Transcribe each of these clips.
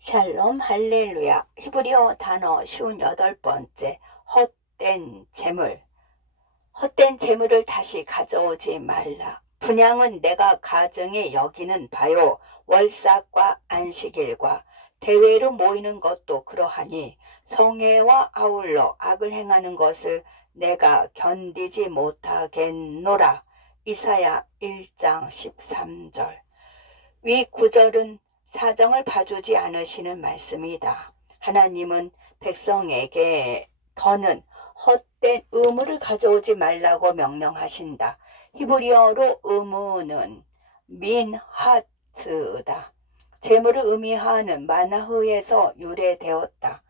샬롬 할렐루야. 히브리어 단어 58번째. 헛된 재물. 헛된 재물을 다시 가져오지 말라. 분향은 내가 가정에 여기는 바요. 월삭과 안식일과 대회로 모이는 것도 그러하니 성회와 아울러 악을 행하는 것을 내가 견디지 못하겠노라. 이사야 1장 13절. 위 구절은 사정을 봐주지 않으시는 말씀이다. 하나님은 백성에게 더는 헛된 의무를 가져오지 말라고 명령하신다. 히브리어로 의무는 민하트다. 재물을 의미하는 마나흐에서 유래되었다.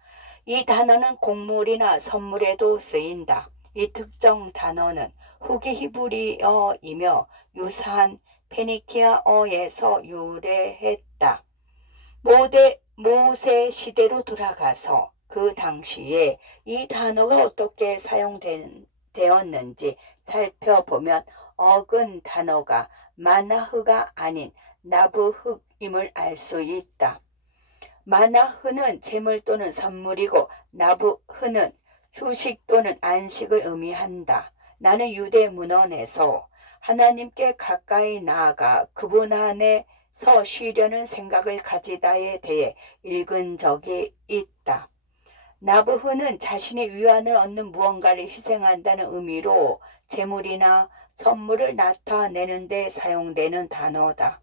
이 단어는 곡물이나 선물에도 쓰인다. 이 특정 단어는 후기 히브리어이며 유사한 페니키아어에서 유래했다. 모세 시대로 돌아가서 그 당시에 이 단어가 어떻게 사용되었는지 살펴보면 어근 단어가 마나흐가 아닌 나부흑임을 알 수 있다. 마나흐는 재물 또는 선물이고 나부흐는 휴식 또는 안식을 의미한다. 나는 유대 문헌에서 하나님께 가까이 나아가 그분 안에서 쉬려는 생각을 가지다에 대해 읽은 적이 있다. 나부흐는 자신의 위안을 얻는 무언가를 희생한다는 의미로 재물이나 선물을 나타내는 데 사용되는 단어다.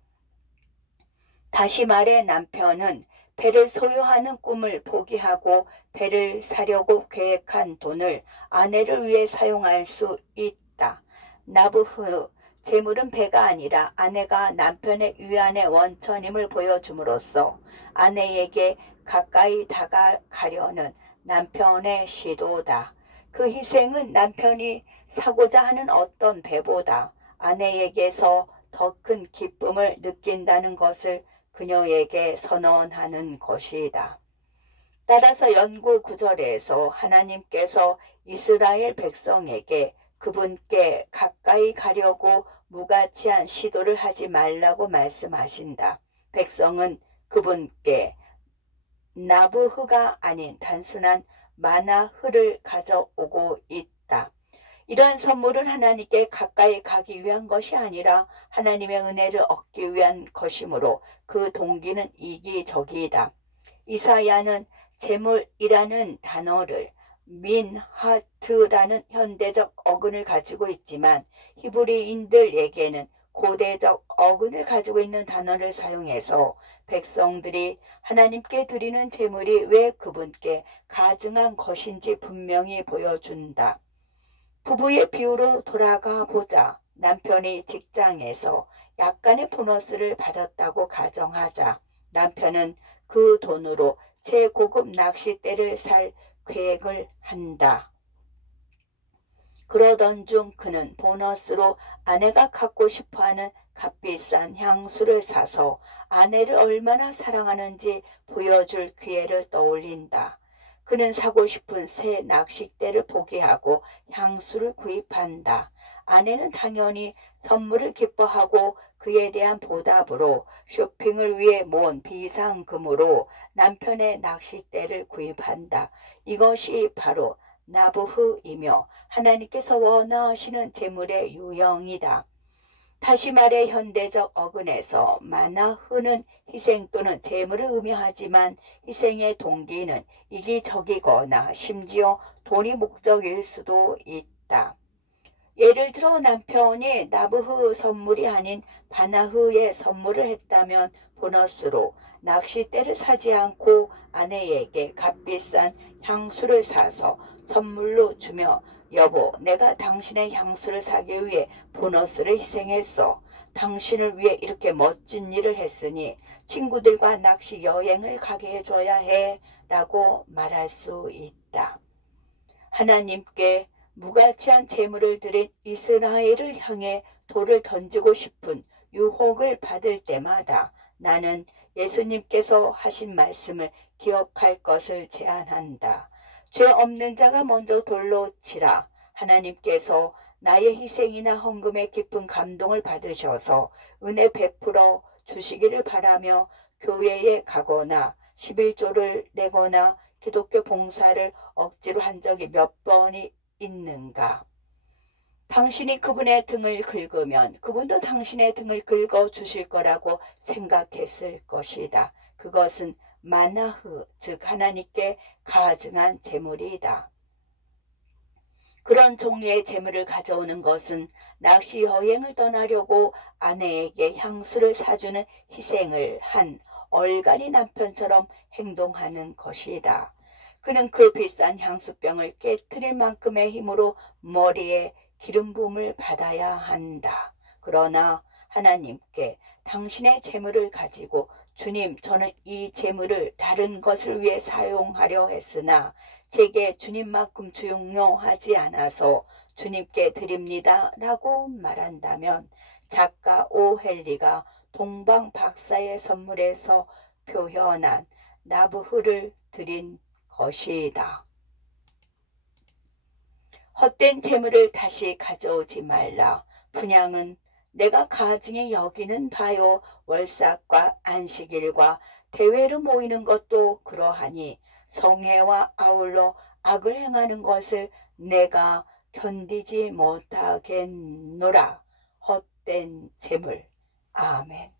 다시 말해 남편은 배를 소유하는 꿈을 포기하고 배를 사려고 계획한 돈을 아내를 위해 사용할 수 있다. 나부흐, 재물은 배가 아니라 아내가 남편의 위안의 원천임을 보여줌으로써 아내에게 가까이 다가가려는 남편의 시도다. 그 희생은 남편이 사고자 하는 어떤 배보다 아내에게서 더 큰 기쁨을 느낀다는 것을 그녀에게 선언하는 것이다. 따라서 연구 구절에서 하나님께서 이스라엘 백성에게 그분께 가까이 가려고 무가치한 시도를 하지 말라고 말씀하신다. 백성은 그분께 나부흐가 아닌 단순한 마나흐를 가져오고 있다. 이러한 선물은 하나님께 가까이 가기 위한 것이 아니라 하나님의 은혜를 얻기 위한 것이므로 그 동기는 이기적이다. 이사야는 재물이라는 단어를 민하트라는 현대적 어근을 가지고 있지만 히브리인들에게는 고대적 어근을 가지고 있는 단어를 사용해서 백성들이 하나님께 드리는 재물이 왜 그분께 가증한 것인지 분명히 보여준다. 부부의 비유로 돌아가 보자. 남편이 직장에서 약간의 보너스를 받았다고 가정하자. 남편은 그 돈으로 최고급 낚싯대를 살 계획을 한다. 그러던 중 그는 보너스로 아내가 갖고 싶어하는 값비싼 향수를 사서 아내를 얼마나 사랑하는지 보여줄 기회를 떠올린다. 그는 사고 싶은 새 낚싯대를 포기하고 향수를 구입한다. 아내는 당연히 선물을 기뻐하고 그에 대한 보답으로 쇼핑을 위해 모은 비상금으로 남편의 낚싯대를 구입한다. 이것이 바로 나부흐이며 하나님께서 원하시는 재물의 유형이다. 다시 말해 현대적 어근에서 마나흐는 희생 또는 재물을 의미하지만 희생의 동기는 이기적이거나 심지어 돈이 목적일 수도 있다. 예를 들어 남편이 나부흐 선물이 아닌 바나흐의 선물을 했다면 보너스로 낚싯대를 사지 않고 아내에게 값비싼 향수를 사서 선물로 주며 여보, 내가 당신의 향수를 사기 위해 보너스를 희생했어. 당신을 위해 이렇게 멋진 일을 했으니 친구들과 낚시 여행을 가게 해줘야 해 라고 말할 수 있다. 하나님께 무가치한 재물을 드린 이스라엘을 향해 돌을 던지고 싶은 유혹을 받을 때마다 나는 예수님께서 하신 말씀을 기억할 것을 제안한다. 죄 없는 자가 먼저 돌로 치라. 하나님께서 나의 희생이나 헌금에 깊은 감동을 받으셔서 은혜 베풀어 주시기를 바라며 교회에 가거나 11조를 내거나 기독교 봉사를 억지로 한 적이 몇 번이 있는가? 당신이 그분의 등을 긁으면 그분도 당신의 등을 긁어 주실 거라고 생각했을 것이다. 그것은 마나흐, 즉 하나님께 가증한 재물이다. 그런 종류의 재물을 가져오는 것은 낚시 여행을 떠나려고 아내에게 향수를 사주는 희생을 한 얼간이 남편처럼 행동하는 것이다. 그는 그 비싼 향수병을 깨트릴 만큼의 힘으로 머리에 기름 부음을 받아야 한다. 그러나 하나님께 당신의 재물을 가지고 주님, 저는 이 재물을 다른 것을 위해 사용하려 했으나 제게 주님만큼 중요하지 않아서 주님께 드립니다 라고 말한다면 작가 오헬리가 동방 박사의 선물에서 표현한 나부흐를 드린 것이다. 헛된 재물을 다시 가져오지 말라. 분향은 내가 가증히 여기는 바요. 월삭과 안식일과 대회로 모이는 것도 그러하니 성회와 아울러 악을 행하는 것을 내가 견디지 못하겠노라. 헛된 재물. 아멘.